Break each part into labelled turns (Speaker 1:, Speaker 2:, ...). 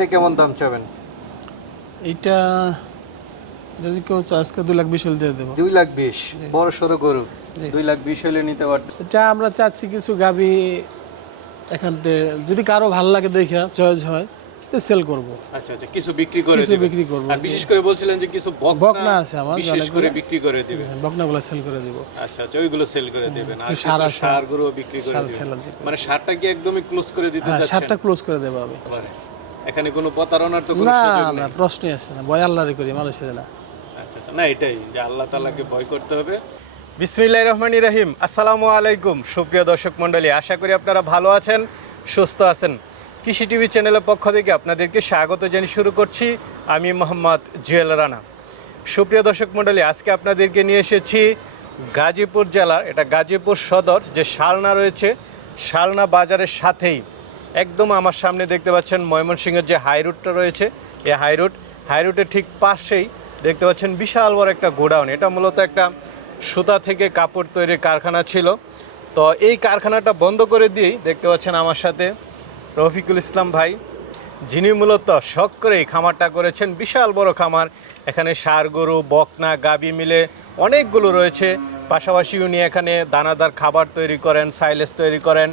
Speaker 1: এটা কেমন দাম চাবেন?
Speaker 2: এইটা যদি কেউ আজকে দু লাখ বিশ হলে দিয়ে দেবো।
Speaker 1: দুই লাখ বিশ বড় সড়ো গরু দুই লাখ বিশ হলে নিতে
Speaker 2: এটা আমরা চাচ্ছি কিছু গাবি এখান থেকে যদি কারও ভালো লাগে দেখে চয়েস হয় তো সেল করব।
Speaker 1: আচ্ছা আচ্ছা কিছু বিক্রি করে
Speaker 2: কিছু বিক্রি করব
Speaker 1: আর বিশেষ করে বলছিলেন যে কিছু বকনা
Speaker 2: আছে আমার
Speaker 1: বিশেষ করে বিক্রি করে দিবেন।
Speaker 2: বকনাগুলো সেল করে দিব।
Speaker 1: আচ্ছা আচ্ছা ওইগুলো সেল করে দিবেন। আর
Speaker 2: সার
Speaker 1: সারগুলো বিক্রি করে দিবেন। মানে সারটা কি একদমই ক্লোজ করে দিতে
Speaker 2: হ্যাঁ
Speaker 1: যাচ্ছেন
Speaker 2: সারটা ক্লোজ করে দেবো আমি।
Speaker 1: একেবারে। এখানে কোনো প্রতারণার তো কোনো
Speaker 2: না
Speaker 1: সুযোগ
Speaker 2: না
Speaker 1: নেই?
Speaker 2: প্রশ্নই আসে না। ভয় আল্লাহরই করি মানুষের না
Speaker 1: আচ্ছা আচ্ছা। না এটাই যে আল্লাহ তাআলাকে ভয় করতে হবে। বিসমিল্লাহির রহমানির রহিম। আসসালামু আলাইকুম সুপ্রিয় দর্শক মণ্ডলী। আশা করি আপনারা ভালো আছেন সুস্থ আছেন। কৃষি টিভি চ্যানেলের পক্ষ থেকে আপনাদেরকে স্বাগত জানিয়ে শুরু করছি। আমি মোহাম্মদ জুয়েল রানা। সুপ্রিয় দর্শক মণ্ডলী আজকে আপনাদেরকে নিয়ে এসেছি গাজীপুর জেলার এটা গাজীপুর সদর যে শালনা রয়েছে শালনা বাজারের সাথেই। একদম আমার সামনে দেখতে পাচ্ছেন ময়মনসিংহের যে হাই রুটটা রয়েছে, এই হাই রুট হাই রুটের ঠিক পাশেই দেখতে পাচ্ছেন বিশাল বড় একটা গোডাউন। এটা মূলত একটা সুতা থেকে কাপড় তৈরির কারখানা ছিল। তো এই কারখানাটা বন্ধ করে দিয়েই দেখতে পাচ্ছেন আমার সাথে রফিকুল ইসলাম ভাই, যিনি মূলত শখ করে এই খামারটা করেছেন। বিশাল বড় খামার। এখানে সার গরু, বকনা, গাবি মিলে অনেকগুলো রয়েছে। পাশাপাশি উনি এখানে দানাদার খাবার তৈরি করেন সাইলেস তৈরি করেন,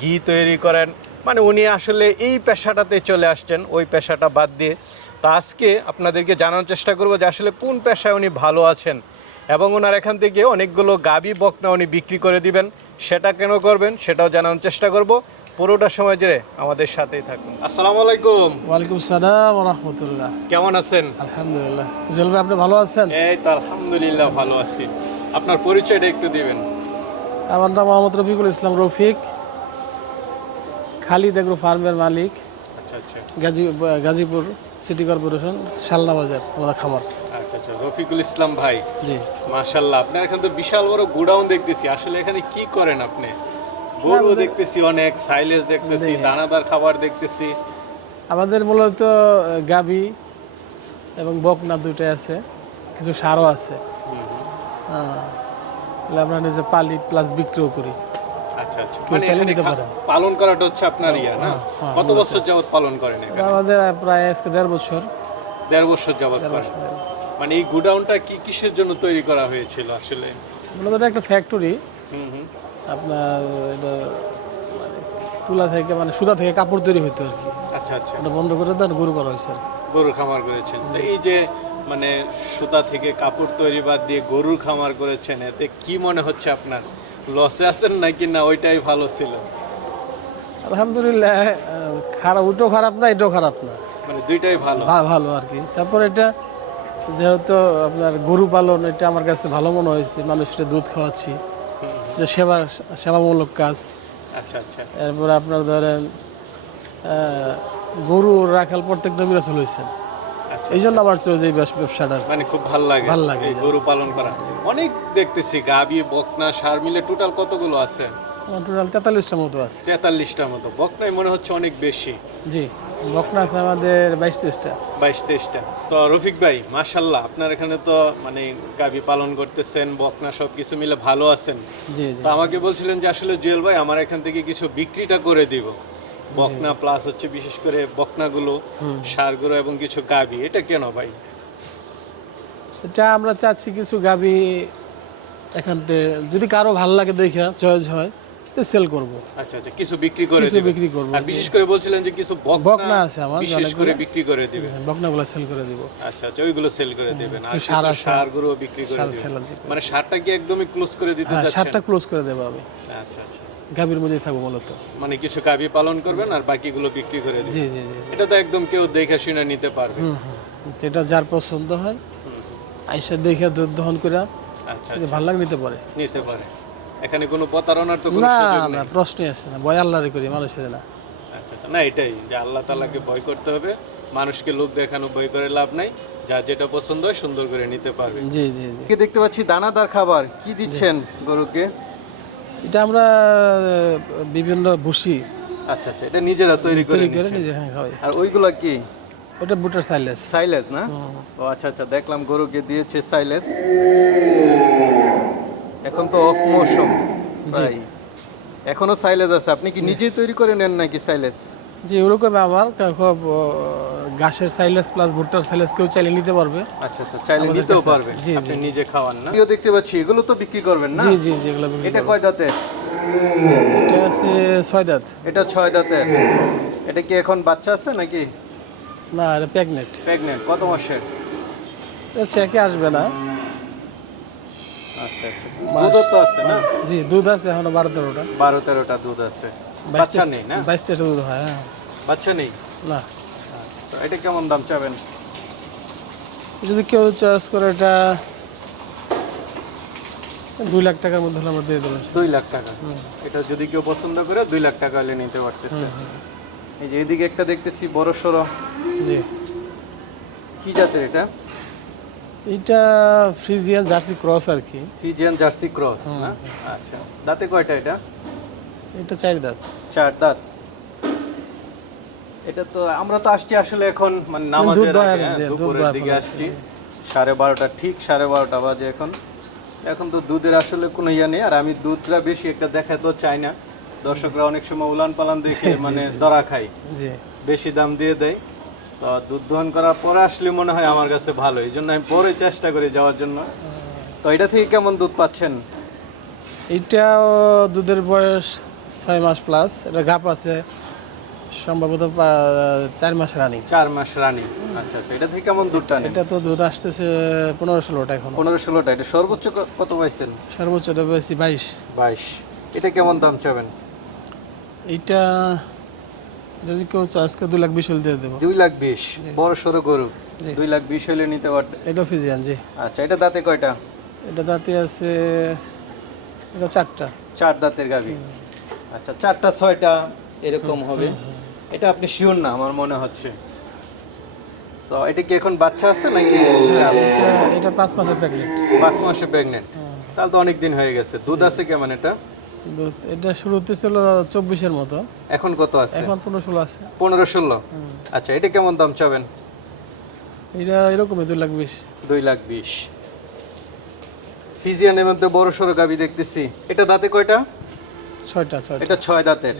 Speaker 1: ঘি তৈরি করেন। মানে উনি আসলে এই পেশাটাতে চলে আসছেন ওই পেশাটা বাদ দিয়ে। তা আজকে আপনাদেরকে জানার চেষ্টা করব যে আসলে কোন পেশায় উনি ভালো আছেন এবং ওনার এখান থেকে অনেকগুলো গাবি বকনা উনি বিক্রি করে দিবেন সেটা কেন করবেন সেটাও জানানোর চেষ্টা করব। পুরোটা সময় জুড়ে আমাদের সাথেই থাকুন। আসসালামু আলাইকুম।
Speaker 2: ওয়ালাইকুম সালাম রহমতুল্লাহ।
Speaker 1: কেমন আছেন?
Speaker 2: আলহামদুলিল্লাহ। জেল ভাই আপনি ভালো আছেন?
Speaker 1: এই তো আলহামদুলিল্লাহ ভালো আছি। আপনার পরিচয়টা একটু দিবেন।
Speaker 2: আমার নাম মোহাম্মদ রফিকুল ইসলাম রফিক। খালিদ এগ্রো ফার্মের মালিক।
Speaker 1: আচ্ছা আচ্ছা।
Speaker 2: গাজী গাজীপুর সিটি কর্পোরেশন শালনা বাজার আমাদের খামার।
Speaker 1: আচ্ছা রফিকুল ইসলাম ভাই
Speaker 2: জি।
Speaker 1: মাশাল্লাহ আপনার এখানে তো বিশাল বড় গোডাউন দেখতেছি। আসলে এখানে কি করেন আপনি? গরু দেখতেছি অনেক সাইলেজ দেখতেছি দানাদার খাবার দেখতেছি।
Speaker 2: আমাদের মূলত গাবি এবং বকনা দুইটাই আছে কিছু সারও আছে। আমরা নিজে পালি প্লাস বিক্রিও করি।
Speaker 1: আচ্ছা আচ্ছা মানে
Speaker 2: নিতে
Speaker 1: পালন করাটা হচ্ছে আপনার ইয়া না?
Speaker 2: হ্যাঁ,
Speaker 1: কত বছর যাবত পালন করেন এখানে?
Speaker 2: আমাদের প্রায় আজকে দেড় বছর।
Speaker 1: দেড় বছর যাবত করেন। মানে এই গুডাউনটা কি কিসের জন্য তৈরি করা হয়েছিল আসলে?
Speaker 2: মূলত এটা একটা ফ্যাক্টরি
Speaker 1: হুম হুম।
Speaker 2: আপনার এটা মানে তুলা থেকে মানে সুতা থেকে কাপড় তৈরি হতো আর কি।
Speaker 1: আচ্ছা আচ্ছা।
Speaker 2: ওটা বন্ধ করে দেন গরু করা হয়েছে
Speaker 1: গরুর খামার করেছেন। তো এই যে মানে সুতা থেকে কাপড় তৈরি বাদ দিয়ে গরুর খামার করেছেন এতে কি মনে হচ্ছে আপনার? লসে আছেন নাকি? না ওইটাই ভালো ছিল।
Speaker 2: আলহামদুলিল্লাহ খারাপ ওটাও খারাপ না এটাও খারাপ না।
Speaker 1: মানে দুইটাই ভালো।
Speaker 2: ভালো আর কি। তারপর এটা যেহেতু আপনার গরু পালন এটা আমার কাছে ভালো মনে হয়েছে মানুষের দুধ খাওয়াচ্ছি। যে সেবা সেবামূলক কাজ।
Speaker 1: আচ্ছা আচ্ছা।
Speaker 2: এরপর আপনার ধরেন গরু রাখাল প্রত্যেক নবী রাসুল হয়েছেন।
Speaker 1: আচ্ছা
Speaker 2: এই জন্য আমার চলছে এই ব্যবসাটা
Speaker 1: মানে খুব ভালো লাগে।
Speaker 2: ভালো লাগে,
Speaker 1: গরু পালন করা। অনেক দেখতেছি গাবি বকনা সার মিলে টোটাল কতগুলো আছে?
Speaker 2: টোটাল তেতাল্লিশটা মতো আছে।
Speaker 1: তেতাল্লিশটার মতো। বকনাই মনে হচ্ছে অনেক বেশি।
Speaker 2: জি বকনা আছে আমাদের বাইশ তেইশটা।
Speaker 1: বাইশ তেইশটা। তো রফিক ভাই মাশাল্লাহ আপনার এখানে তো মানে গাবি পালন করতেছেন বকনা সব কিছু মিলে ভালো আছেন।
Speaker 2: জি।
Speaker 1: তো আমাকে বলছিলেন যে আসলে জুয়েল ভাই আমার এখান থেকে কিছু বিক্রিটা করে দিব। বকনা প্লাস হচ্ছে বিশেষ করে বকনাগুলো সারগুলো এবং কিছু গাবি এটা কেন ভাই?
Speaker 2: এটা আমরা চাচ্ছি কিছু গাবি এখান যদি কারও ভালো লাগে দেখে চয়েস হয় তো সেল করব।
Speaker 1: আচ্ছা আচ্ছা কিছু বিক্রি করে
Speaker 2: কিছু বিক্রি করব
Speaker 1: আর বিশেষ করে বলছিলেন যে কিছু
Speaker 2: বকনা আছে আমার
Speaker 1: বিশেষ করে বিক্রি করে দিবে
Speaker 2: বকনাগুলো সেল করে দিব।
Speaker 1: আচ্ছা আচ্ছা ওইগুলো সেল করে দিবেন। আর
Speaker 2: সার।
Speaker 1: সারগুলো বিক্রি করে দিবেন। মানে সারটা কি একদমই ক্লোজ করে দিতে
Speaker 2: হ্যাঁ
Speaker 1: যাচ্ছেন
Speaker 2: সারটা ক্লোজ করে দেবো আমি।
Speaker 1: আচ্ছা আচ্ছা।
Speaker 2: গাভীর মধ্যেই থাকব মূলত
Speaker 1: মানে কিছু গাবি পালন করবেন আর বাকিগুলো বিক্রি করে দিবেন?
Speaker 2: জি জি জি।
Speaker 1: এটা তো একদম কেউ দেখে শুনে নিতে পারবে।
Speaker 2: যেটা যার পছন্দ হয় আইসা দেখে দুধ দহন করে
Speaker 1: আচ্ছা
Speaker 2: যদি ভালো লাগে নিতে পারে।
Speaker 1: নিতে পারে। এখানে কোনো প্রতারণার তো কোনো
Speaker 2: না
Speaker 1: সুযোগ নেই।
Speaker 2: না প্রশ্নই আসে না। ভয় আল্লাহরই করি মানুষের না।
Speaker 1: আচ্ছা আচ্ছা। না এটাই যে আল্লাহ তাআলাকে ভয় করতে হবে মানুষকে লোক দেখানো ভয় করে লাভ নাই। যা যেটা পছন্দ হয় সুন্দর করে নিতে পারবে।
Speaker 2: জি জি জি।
Speaker 1: কি দেখতে পাচ্ছি দানাদার খাবার। কি দিচ্ছেন গরুকে?
Speaker 2: এটা আমরা বিভিন্ন ভুষি
Speaker 1: আচ্ছা আচ্ছা এটা নিজেরা তৈরি করে
Speaker 2: তৈরি করে নিজে হ্যাঁ হয়।
Speaker 1: আর ওইগুলা কি?
Speaker 2: ওটা বুটার সাইলেস।
Speaker 1: সাইলেস না? ও আচ্ছা আচ্ছা দেখলাম গরুকে দিয়েছে সাইলেস। এখন তো অফ মৌসুম তাই এখনও সাইলেস আছে। আপনি কি নিজেই তৈরি করে নেন নাকি সাইলেস?
Speaker 2: যে ওরকম আমার খুব ঘাসের সাইলেস প্লাস ভুট্টার সাইলেস কেউ চালিয়ে নিতে পারবে।
Speaker 1: আচ্ছা আচ্ছা চাইলে নিতেও
Speaker 2: কাছে
Speaker 1: পারবেন
Speaker 2: জি,
Speaker 1: আপনি নিজে খাওয়ান না? এগুলো দেখতে পাচ্ছি এগুলো তো বিক্রি করবেন না?
Speaker 2: জি জি জি এগুলো বিক্রি
Speaker 1: এটা কয়
Speaker 2: এটা আছে ছয় দাঁত।
Speaker 1: এটা ছয় দাঁতের। এটা কি এখন বাচ্চা আছে নাকি?
Speaker 2: না এটা প্রেগনেন্ট
Speaker 1: প্রেগনেন্ট কত মাসের?
Speaker 2: এটা চেকে আসবে না।
Speaker 1: আচ্ছা আচ্ছা।
Speaker 2: মাস-
Speaker 1: দুধও তো আছে না?
Speaker 2: জি দুধ আছে এখনও বারো তেরোটা।
Speaker 1: বারো তেরোটা দুধ আছে। বাচ্চা নেই না?
Speaker 2: বাইশ তেইশটা দুধ হয় হ্যাঁ।
Speaker 1: বাচ্চা নেই?
Speaker 2: না।
Speaker 1: তো এটা কেমন দাম চাবেন?
Speaker 2: যদি কেউ চয়েস করে এটা দুই লাখ টাকার মধ্যে আমরা দিয়ে দেবো
Speaker 1: দুই লাখ টাকা। এটা যদি কেউ পছন্দ করে দুই লাখ টাকা হলে নিতে পারতেছে। এই যে এদিকে একটা দেখতেছি বড় সড়ো।
Speaker 2: জি।
Speaker 1: কি জাতের এটা?
Speaker 2: এটা ফ্রিজিয়ান জার্সি ক্রস আর কি।
Speaker 1: ফিজিয়ান জার্সি ক্রস না? আচ্ছা। দাঁতে কয়টা এটা?
Speaker 2: এটা চার দাঁত।
Speaker 1: চার দাঁত। এটা তো আমরা তো আসছি আসলে এখন মানে নামাজের আগে, হ্যাঁ,
Speaker 2: যে, দুধ
Speaker 1: দুপুরের দিকে আসছি। সাড়ে বারোটা ঠিক সাড়ে বারোটা বাজে এখন। এখন তো দুধের আসলে কোনো ইয়ে নেই আর আমি দুধটা বেশি একটা দেখাতেও চাই না। দর্শকরা অনেক সময় উলান পালান দেখে মানে দরা খাই বেশি দাম দিয়ে দেয়। তো দুধ দহন করার পরে আসলে মনে হয় আমার কাছে ভালো এই জন্য আমি পরে চেষ্টা করি যাওয়ার জন্য। তো এটা থেকে কেমন দুধ পাচ্ছেন?
Speaker 2: এটাও দুধের বয়স ছয় মাস প্লাস এটা গাপ আছে সম্ভবত চার মাস রানিং
Speaker 1: চার মাস রানী আচ্ছা তো এটা থেকে কেমন নেন?
Speaker 2: এটা তো দুধ আসতেছে পনেরো ষোলোটা এখন।
Speaker 1: পনেরো ষোলোটা এটা সর্বোচ্চ কত পাইছেন?
Speaker 2: সর্বোচ্চ এটা পেয়েছি বাইশ।
Speaker 1: বাইশ। এটা কেমন দাম চাবেন?
Speaker 2: এটা যদি কেউ করে দুই লাখ বিশ হলে দিয়ে দেবো।
Speaker 1: দুই লাখ বিশ বড় সড়ো গরু। দুই লাখ বিশ হলে নিতে পারতেন
Speaker 2: এটা ফিজিয়ান জি।
Speaker 1: আচ্ছা এটা দাঁতে কয়টা?
Speaker 2: এটা দাঁতে আছে এটা চারটা।
Speaker 1: চার দাঁতের গাভি। আচ্ছা চারটা ছয়টা এরকম হবে। এটা আপনি শিওর না আমার মনে হচ্ছে। তো এটা কি এখন বাচ্চা আছে নাকি?
Speaker 2: এটা এটা পাঁচ মাসের প্রেগনেন্ট
Speaker 1: পাঁচ মাসের প্রেগনেন্ট তাহলে তো অনেক দিন হয়ে গেছে। দুধ আছে কেমন এটা?
Speaker 2: দুধ এটা শুরুতে ছিল চব্বিশের মতো।
Speaker 1: এখন কত আছে?
Speaker 2: এখন পনেরো ষোলো আছে।
Speaker 1: পনেরো ষোলো? আচ্ছা এটা কেমন দাম চাবেন?
Speaker 2: এটা এরকমই দুই লাখ বিশ।
Speaker 1: দুই লাখ বিশ। ফিজিয়ানের মধ্যে বড় সড়ো গাভি দেখতেছি। এটা দাঁতে কয়টা?
Speaker 2: ছয়টা ছয়টা।
Speaker 1: এটা ছয় দাঁতের।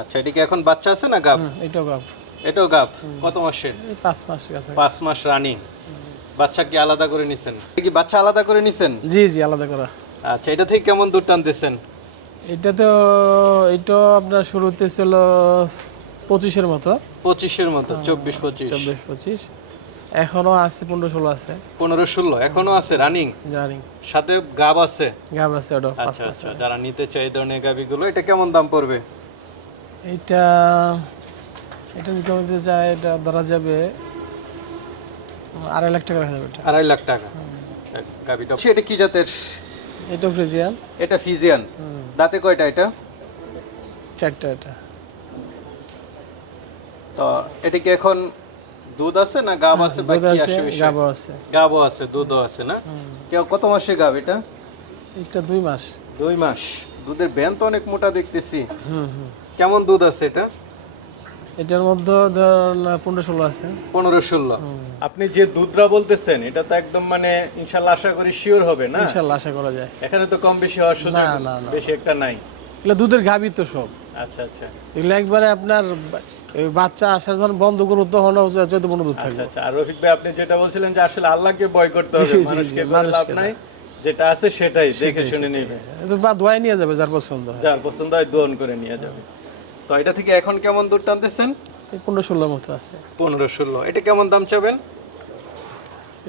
Speaker 1: আচ্ছা এটা কি এখন বাচ্চা আছে না
Speaker 2: হুম, এটাও গাপ
Speaker 1: এটাও গাভ কত মাসে
Speaker 2: এই পাঁচ মাস গেছে।
Speaker 1: পাঁচ মাস রানিং। বাচ্চা কি আলাদা করে নিছেন? এটা কি বাচ্চা আলাদা করে নিছেন?
Speaker 2: জি জি আলাদা করা।
Speaker 1: আচ্ছা এটা থেকে কেমন দুধ টানতেছেন?
Speaker 2: এটা তো এটাও আপনার শুরুতে ছিল পঁচিশের মতো।
Speaker 1: পঁচিশের মতো চব্বিশ পঁচিশ।
Speaker 2: চব্বিশ পঁচিশ। এখনও আছে পনেরো ষোলো আছে।
Speaker 1: পনেরো ষোলো এখনও আছে রানিং
Speaker 2: জানি
Speaker 1: সাথে গাব আছে?
Speaker 2: গাব আছে ওটা
Speaker 1: আচ্ছা আচ্ছা যারা নিতে চাই ধরনের গাভিগুলো এটা কেমন দাম পড়বে?
Speaker 2: এটা এটা যদি কেউ নিতে চায় এটা ধরা যাবে আড়াই লাখ টাকা রাখা যাবে এটা।
Speaker 1: আড়াই লাখ টাকা। গাভিটা এটা কি জাতের?
Speaker 2: এটা ফ্রিজিয়ান
Speaker 1: এটা ফিজিয়ান দাঁতে কয়টা এটা?
Speaker 2: চারটা এটা।
Speaker 1: তো এটা কি এখন দুধ আছে না গাব আছে? বা
Speaker 2: দুধ
Speaker 1: কি
Speaker 2: আছে গাবও আছে।
Speaker 1: গাবও আছে দুধও আছে না? কেউ কত মাসে গাব এটা?
Speaker 2: এটা দুই মাস।
Speaker 1: দুই মাস। দুধের ব্যান তো অনেক মোটা দেখতেছি। কেমন দুধ আছে এটা?
Speaker 2: এটার মধ্যে পনেরো ষোলো আছে।
Speaker 1: পনেরো ষোলো। আপনি যে দুধটা বলতেছেন এটা তো একদম মানে ইনশাল্লাহ আশা করি শিওর হবে না?
Speaker 2: ইনশাল্লাহ আশা করা যায়।
Speaker 1: এখানে তো কম বেশি হওয়ার সুযোগ
Speaker 2: না, না, না।
Speaker 1: বেশি একটা নাই।
Speaker 2: এগুলো দুধের গাভী তো সব।
Speaker 1: আচ্ছা আচ্ছা।
Speaker 2: এগুলো একবারে আপনার এই বাচ্চা আসার যখন বন্ধ করুন তখন থাকবে।
Speaker 1: আচ্ছা আচ্ছা। আর রফিক ভাই আপনি যেটা বলছিলেন যে আসলে আল্লাহকে ভয় করতে হবে মানুষকে লাভ নাই। যেটা আছে সেটাই দেখে শুনে নেবে।
Speaker 2: বা দোয়াই নিয়ে যাবে যার পছন্দ হয়।
Speaker 1: যার পছন্দ হয় দোন করে নিয়ে যাবে। তো এটা থেকে এখন কেমন দুধ টানতেছেন?
Speaker 2: পনেরো ষোলোর মতো আছে।
Speaker 1: পনেরো ষোলো। এটা কেমন দাম চাবেন?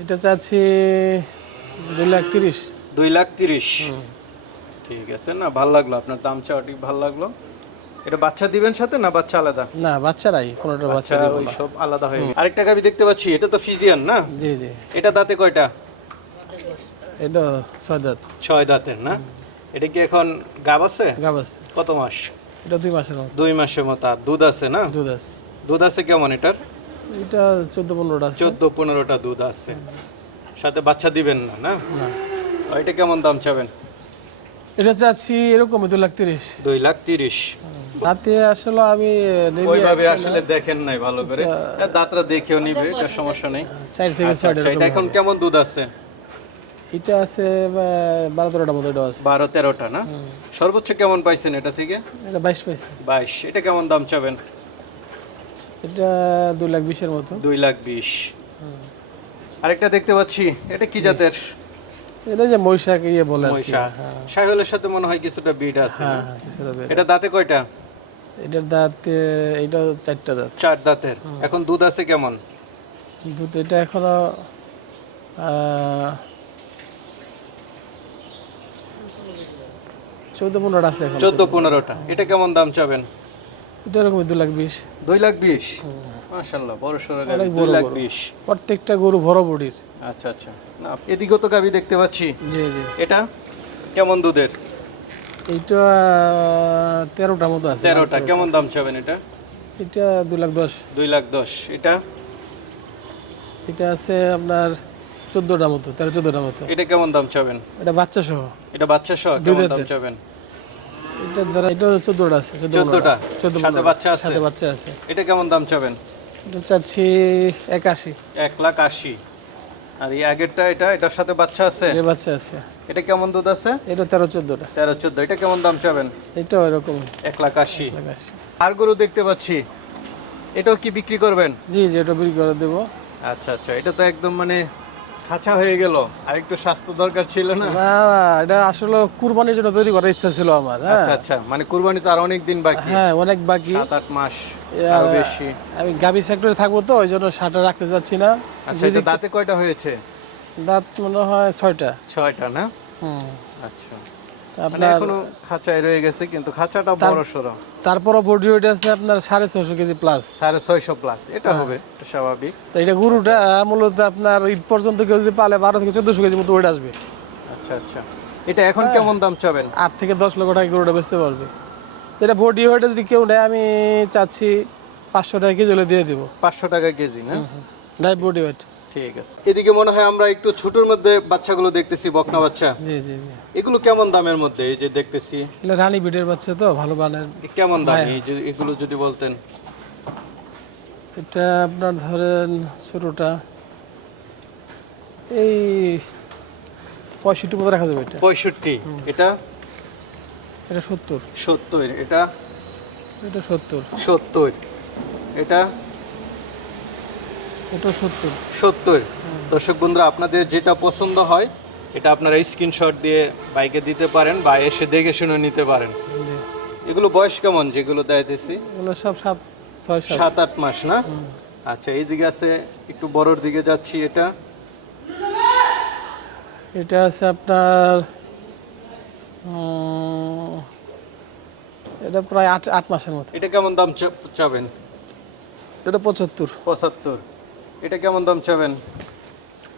Speaker 2: এটা চাচ্ছি দুই লাখ তিরিশ।
Speaker 1: দুই লাখ তিরিশ। ঠিক আছে না ভালো লাগল। আপনার দাম চাওয়া ঠিক ভালো লাগল। এটা বাচ্চা দিবেন সাথে না বাচ্চা আলাদা?
Speaker 2: না বাচ্চারাই পনেরোটা বাচ্চা
Speaker 1: বাচ্চা ওই সব আলাদা হয়ে। আরেকটা গাবি দেখতে পাচ্ছি এটা তো ফিজিয়ান না?
Speaker 2: জি জি।
Speaker 1: এটা দাঁতে কয়টা?
Speaker 2: এটা ছয় দাঁত।
Speaker 1: ছয় দাঁতের না? এটা কি এখন গাব আছে?
Speaker 2: গাব আছে।
Speaker 1: কত মাস?
Speaker 2: এটা দুই মাসের মতো।
Speaker 1: দুই মাসের মতো। দুধ আছে না?
Speaker 2: দুধ আছে।
Speaker 1: দুধ আছে কেমন এটার?
Speaker 2: এটা চোদ্দ পনেরোটা
Speaker 1: চোদ্দ পনেরোটা দুধ আছে। সাথে বাচ্চা দিবেন না না?
Speaker 2: না।
Speaker 1: এটা কেমন দাম চাবেন?
Speaker 2: এটা চাচ্ছি এরকম দুই লাখ তিরিশ।
Speaker 1: দুই লাখ তিরিশ।
Speaker 2: তাতে আসলে আমি
Speaker 1: ওইভাবে আসলে দেখেন নাই ভালো করে। এটা দাঁতরা দেখেও নিবে এটা সমস্যা নেই।
Speaker 2: চার থেকে
Speaker 1: আচ্ছা,
Speaker 2: ছয়টা
Speaker 1: আচ্ছা, এটা এখন কেমন দুধ আছে?
Speaker 2: এটা আছে বারো তেরোটার মতো এটা আছে।
Speaker 1: বারো তেরোটা না? সর্বোচ্চ কেমন পাইছেন এটা থেকে?
Speaker 2: এটা বাইশ পাইছে।
Speaker 1: বাইশ এটা কেমন দাম চাবেন?
Speaker 2: এটা দুই লাখ বিশের মতো।
Speaker 1: দুই লাখ বিশ। আরেকটা দেখতে পাচ্ছি এটা কি জাতের?
Speaker 2: এটা যে মৈশাক ইয়ে বলে
Speaker 1: মহিষা। সাহেলের সাথে মনে হয় কিছুটা বিট আছে
Speaker 2: হ্যাঁ হ্যাঁ।
Speaker 1: এটা দাঁতে কয়টা?
Speaker 2: এটার দাঁত এটা চারটা দাঁত।
Speaker 1: চার দাঁতের। এখন দুধ আছে কেমন?
Speaker 2: দুধ এটা এখনও চৌদ্দ পনেরোটা আছে
Speaker 1: চোদ্দ পনেরোটা এটা কেমন দাম চাবেন?
Speaker 2: এটা এরকম দু লাখ বিশ।
Speaker 1: দুই লাখ বিশ? মাশাল্লাহ বড় সড়ো গাড়ি দুই লাখ বিশ।
Speaker 2: প্রত্যেকটা গরু বড় বডির।
Speaker 1: আচ্ছা আচ্ছা। না এদিকেও তো গাবি দেখতে পাচ্ছি।
Speaker 2: জি জি।
Speaker 1: এটা কেমন দুধের?
Speaker 2: এইটা তেরোটার মতো আছে।
Speaker 1: তেরোটা কেমন দাম চাবেন এটা?
Speaker 2: এটা দু লাখ দশ।
Speaker 1: দুই লাখ দশ এটা?
Speaker 2: এটা আছে আপনার চোদ্দোটার মতো তেরো চোদ্দোটার মতো।
Speaker 1: এটা কেমন দাম চাবেন?
Speaker 2: এটা বাচ্চা সহ।
Speaker 1: এটা বাচ্চা সহ কেমন দাম চাবেন?
Speaker 2: এটা ধরো এটা চোদ্দোটা আছে
Speaker 1: চোদ্দটা।
Speaker 2: চোদ্দ
Speaker 1: সাথে বাচ্চা আছে?
Speaker 2: সাথে বাচ্চা আছে।
Speaker 1: এটা কেমন দাম চাবেন?
Speaker 2: এটা চাচ্ছি একাশি।
Speaker 1: এক লাখ আশি। আর এই আগেরটা এটা এটার সাথে বাচ্চা আছে?
Speaker 2: যে বাচ্চা আছে।
Speaker 1: এটা কেমন দুধ আছে?
Speaker 2: এটা তেরো চোদ্দোটা।
Speaker 1: তেরো চোদ্দ এটা কেমন দাম চাবেন?
Speaker 2: এটা এরকম
Speaker 1: এক লাখ আশি। আর গরু দেখতে পাচ্ছি। এটাও কি বিক্রি করবেন?
Speaker 2: জি জি এটা বিক্রি করে দেবো।
Speaker 1: আচ্ছা আচ্ছা এটা তো একদম মানে খাঁচা হয়ে গেল। আর একটু স্বাস্থ্য দরকার ছিল না?
Speaker 2: না না এটা আসলে কুরবানির জন্য তৈরি করার ইচ্ছা ছিল আমার হ্যাঁ।
Speaker 1: আচ্ছা আচ্ছা মানে কুরবানি তো আর অনেক দিন বাকি।
Speaker 2: হ্যাঁ অনেক বাকি।
Speaker 1: সাত আট মাস আরও বেশি।
Speaker 2: আমি গাবি সেক্টরে থাকব তো ওই জন্য সাটা রাখতে চাচ্ছি না।
Speaker 1: আচ্ছা এটা দাঁতে কয়টা হয়েছে?
Speaker 2: দাঁত মনে হয় ছয়টা।
Speaker 1: ছয়টা না?
Speaker 2: হুম।
Speaker 1: আচ্ছা।
Speaker 2: আপনার
Speaker 1: এখনও খাঁচায় রয়ে গেছে কিন্তু খাঁচাটা বড় সড়ো।
Speaker 2: তারপরও বডি ওয়েট আছে আপনার সাড়ে কেজি প্লাস
Speaker 1: সাড়ে ছয়শো প্লাস এটা হবে এটা স্বাভাবিক।
Speaker 2: তো এটা গরুটা মূলত আপনার ঈদ পর্যন্ত কেউ যদি পালে বারো থেকে চোদ্দশো কেজি মতো ওয়েট আসবে।
Speaker 1: আচ্ছা আচ্ছা। এটা এখন কেমন দাম চাবেন?
Speaker 2: আট থেকে দশ লক্ষ টাকা গরুটা বেচতে পারবে। এটা বডি ওয়েটে যদি কেউ নেয় আমি চাচ্ছি পাঁচশো টাকা কেজি দিয়ে দেবো।
Speaker 1: পাঁচশো টাকা কেজি না?
Speaker 2: লাইভ বডি ওয়েট
Speaker 1: ঠিক আছে। এদিকে মনে হয় আমরা একটু ছোটোর মধ্যে বাচ্চাগুলো দেখতেছি বকনা বাচ্চা।
Speaker 2: জি জি জি।
Speaker 1: এগুলো কেমন দামের মধ্যে? এই যে দেখতেছি।
Speaker 2: এগুলো রানী বিটের বাচ্চা তো ভালো বানের
Speaker 1: কেমন দাম? এই যে এগুলো যদি বলতেন।
Speaker 2: এটা আপনার ধরেন ছোটোটা এই পঁয়ষট্টি মতো রাখা যাবে এটা।
Speaker 1: পঁয়ষট্টি। এটা?
Speaker 2: এটা সত্তর।
Speaker 1: সত্তর। এটা?
Speaker 2: এটা সত্তর।
Speaker 1: সত্তর। এটা?
Speaker 2: এটা সত্তর।
Speaker 1: সত্তর। দর্শক বন্ধুরা আপনাদের যেটা পছন্দ হয় এটা আপনারা স্ক্রিনশট দিয়ে বাইকে দিতে পারেন বা এসে দেখে শুনে নিতে পারেন। এগুলো বয়স কেমন যেগুলো দেখাইতেছি?
Speaker 2: এগুলো সব সাত ছয় সাত।
Speaker 1: আট মাস না? আচ্ছা এইদিকে আছে একটু বড়র দিকে যাচ্ছি এটা।
Speaker 2: এটা আছে আপনার এটা প্রায় আট আট মাসের মতো।
Speaker 1: এটা কেমন দাম চাবেন?
Speaker 2: এটা পঁচাত্তর।
Speaker 1: পঁচাত্তর। এটা কেমন দাম চাবেন?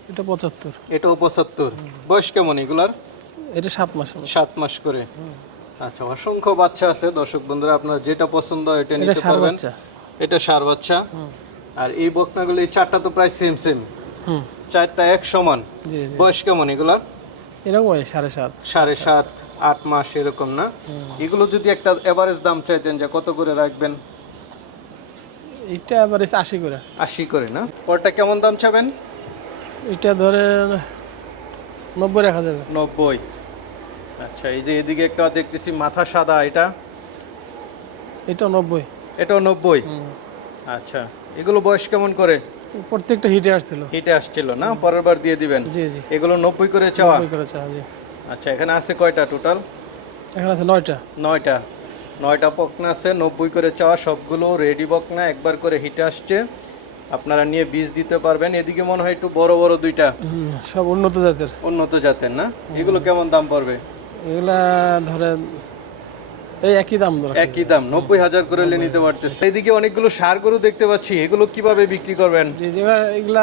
Speaker 2: এটা পঁচাত্তর।
Speaker 1: এটাও পঁচাত্তর। বয়স কেমন এগুলার?
Speaker 2: এটা সাত মতো
Speaker 1: সাত মাস করে। আচ্ছা অসংখ্য বাচ্চা আছে। দর্শক বন্ধুরা আপনার যেটা পছন্দ এটা নিতে পারবেন। এটা সার বাচ্চা। আর এই বকনাগুলো এই চারটা তো প্রায় সেম সেম
Speaker 2: হুম।
Speaker 1: চারটা এক সমান। বয়স কেমন এগুলা
Speaker 2: এরকম সাড়ে সাত।
Speaker 1: সাড়ে সাত আট মাস এরকম না? এগুলো যদি একটা এভারেজ দাম চাইতেন যে কত করে রাখবেন?
Speaker 2: এটা আবার আশি করে।
Speaker 1: আশি করে না? ওটা কেমন দাম চাবেন?
Speaker 2: এটা ধরেন নব্বই রাখা যাবে।
Speaker 1: নব্বই। আচ্ছা এই যে এদিকে একটা দেখতেছি মাথা সাদা এটা।
Speaker 2: এটা নব্বই।
Speaker 1: এটাও নব্বই? আচ্ছা এগুলো বয়স কেমন করে?
Speaker 2: প্রত্যেকটা হিটে আসছিল।
Speaker 1: হিটে আসছিল না? পরের বার দিয়ে দিবেন?
Speaker 2: জি জি।
Speaker 1: এগুলো নব্বই করে চাওয়া?
Speaker 2: নব্বই করে চা জি।
Speaker 1: আচ্ছা এখানে আছে কয়টা টোটাল
Speaker 2: এখানে আছে নয়টা।
Speaker 1: নয়টা। নয়টা বকনা আছে নব্বই করে চাওয়া সবগুলো রেডি বকনা একবার করে হিটে আসছে। আপনারা নিয়ে বীজ দিতে পারবেন। এদিকে মনে হয় একটু বড় বড় দুইটা।
Speaker 2: সব উন্নত জাতের।
Speaker 1: উন্নত জাতের না? এগুলো কেমন দাম পড়বে?
Speaker 2: এগুলা ধরেন এই একই দাম
Speaker 1: একই দাম নব্বই হাজার করে নিতে পারতেছে। এইদিকে অনেকগুলো সার গরু দেখতে পাচ্ছি। এগুলো কীভাবে বিক্রি করবেন?
Speaker 2: জি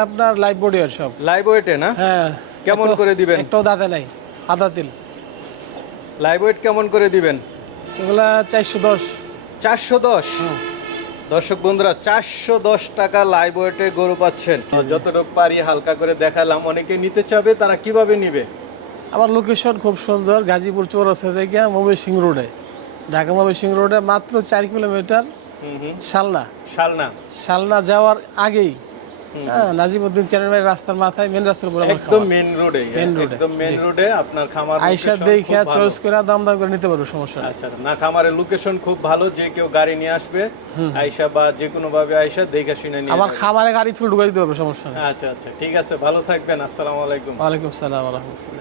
Speaker 2: আপনার লাইভ বডি আর সব।
Speaker 1: লাইভ ওয়েটে না?
Speaker 2: হ্যাঁ।
Speaker 1: কেমন করে দিবেন?
Speaker 2: একটাও দাঁতে নাই আদা তিল।
Speaker 1: লাইভ ওয়েট কেমন করে দিবেন?
Speaker 2: এগুলা চারশো দশ।
Speaker 1: চারশো দশ? দর্শক বন্ধুরা চারশো দশ টাকা লাইভ ওয়েটে গরু পাচ্ছেন। যতটুকু পারি হালকা করে দেখালাম অনেকে নিতে চাবে তারা কীভাবে নিবে?
Speaker 2: আমার লোকেশন খুব সুন্দর গাজীপুর চৌরাস্তা থেকে ময়মনসিং রোডে ঢাকা ময়মনসিং সিং রোডে মাত্র চার কিলোমিটার শালনা।
Speaker 1: শালনা।
Speaker 2: শালনা যাওয়ার আগেই হ্যাঁ নাজিমুদ্দিন চ্যানেল ভাই রাস্তার মাথায় মেন রাস্তার উপরে আমার
Speaker 1: একদম মেন রোডে
Speaker 2: মেন রোডে
Speaker 1: একদম মেন রোডে আপনার খামার
Speaker 2: আইসা
Speaker 1: location
Speaker 2: দেখে চয়েস করে দাম দাম করে নিতে পারব সমস্যা নেই।
Speaker 1: আচ্ছা না খামারের লোকেশন খুব ভালো যে কেউ গাড়ি নিয়ে আসবে আইসা বা যে কোনো ভাবে আইসা দেখে শুনে নিয়ে
Speaker 2: আমার খামারে গাড়ি ছুট ঢুকাই দিতে পারবে সমস্যা নেই।
Speaker 1: আচ্ছা আচ্ছা ঠিক আছে ভালো থাকবেন আসসালামু আলাইকুম।
Speaker 2: আসসালাম সালাম রহমতুল্লাহ